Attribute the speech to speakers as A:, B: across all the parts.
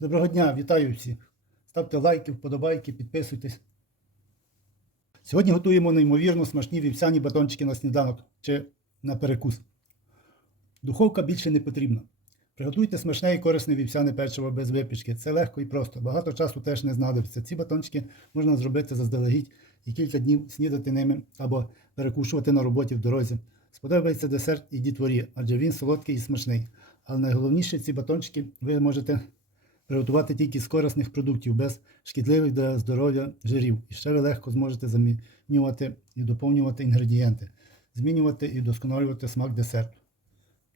A: Доброго дня, вітаю всіх. Ставте лайки, вподобайки, підписуйтесь. Сьогодні готуємо неймовірно смачні вівсяні батончики на сніданок чи на перекус. Духовка більше не потрібна. Приготуйте смачне і корисне вівсяне печиво без випічки. Це легко і просто. Багато часу теж не знадобиться. Ці батончики можна зробити заздалегідь і кілька днів снідати ними або перекушувати на роботі в дорозі. Сподобається десерт і дітворі, адже він солодкий і смачний. Але найголовніше ці батончики ви можете приготувати тільки з корисних продуктів, без шкідливих для здоров'я жирів. І ще ви легко зможете замінювати і доповнювати інгредієнти, змінювати і вдосконалювати смак десерту.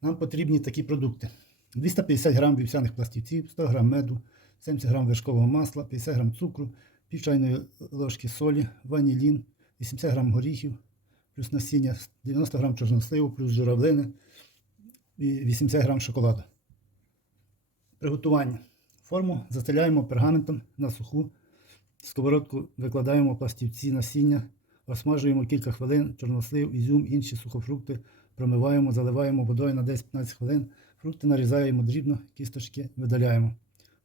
A: Нам потрібні такі продукти: 250 г вівсяних пластівців, 100 г меду, 70 г вершкового масла, 50 г цукру, пів чайної ложки солі, ванілін, 80 г горіхів, плюс насіння, 90 г чорносливу, плюс журавлини і 80 г шоколаду. Приготування. Форму застеляємо пергаментом на суху. Сковородку викладаємо пластівці насіння, розсмажуємо кілька хвилин, чорнослив, ізюм, інші сухофрукти, промиваємо, заливаємо водою на 10-15 хвилин. Фрукти нарізаємо дрібно, кісточки видаляємо.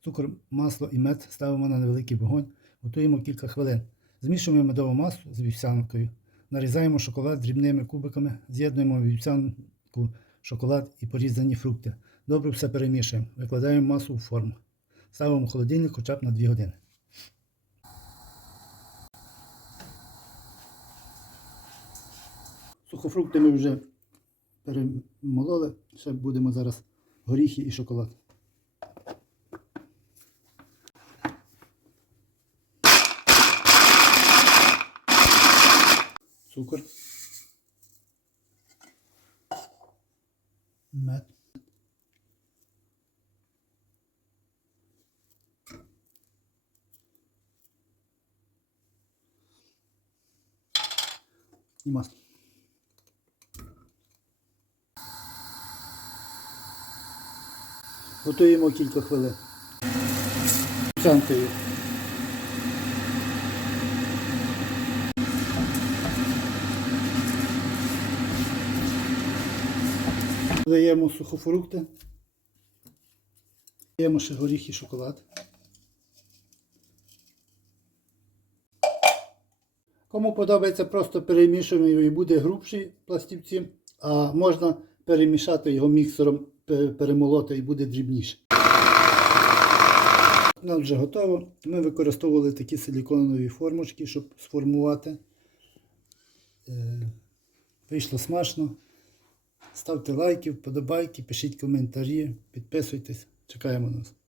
A: Цукор, масло і мед ставимо на невеликий вогонь, готуємо кілька хвилин. Змішуємо медову масу з вівсянкою. Нарізаємо шоколад дрібними кубиками, з'єднуємо вівсянку, шоколад і порізані фрукти. Добре все перемішуємо. Викладаємо масу у форму. Ставимо в холодильник хоча б на 2 години. Сухофрукти ми вже перемололи. Ще будемо зараз горіхи і шоколад. Цукор. Мед. І масло. Готуємо кілька хвилин. Вівсянкою. Додаємо сухофрукти. Додаємо ще горіх і шоколад. Кому подобається, просто перемішуємо його і буде грубші пластівці, а можна перемішати його міксером, перемолоти і буде дрібніше. У вже готово. Ми використовували такі силіконові формочки, щоб сформувати. Е, Вийшло смачно. Ставте лайки, вподобайки, пишіть коментарі, підписуйтесь. Чекаємо нас.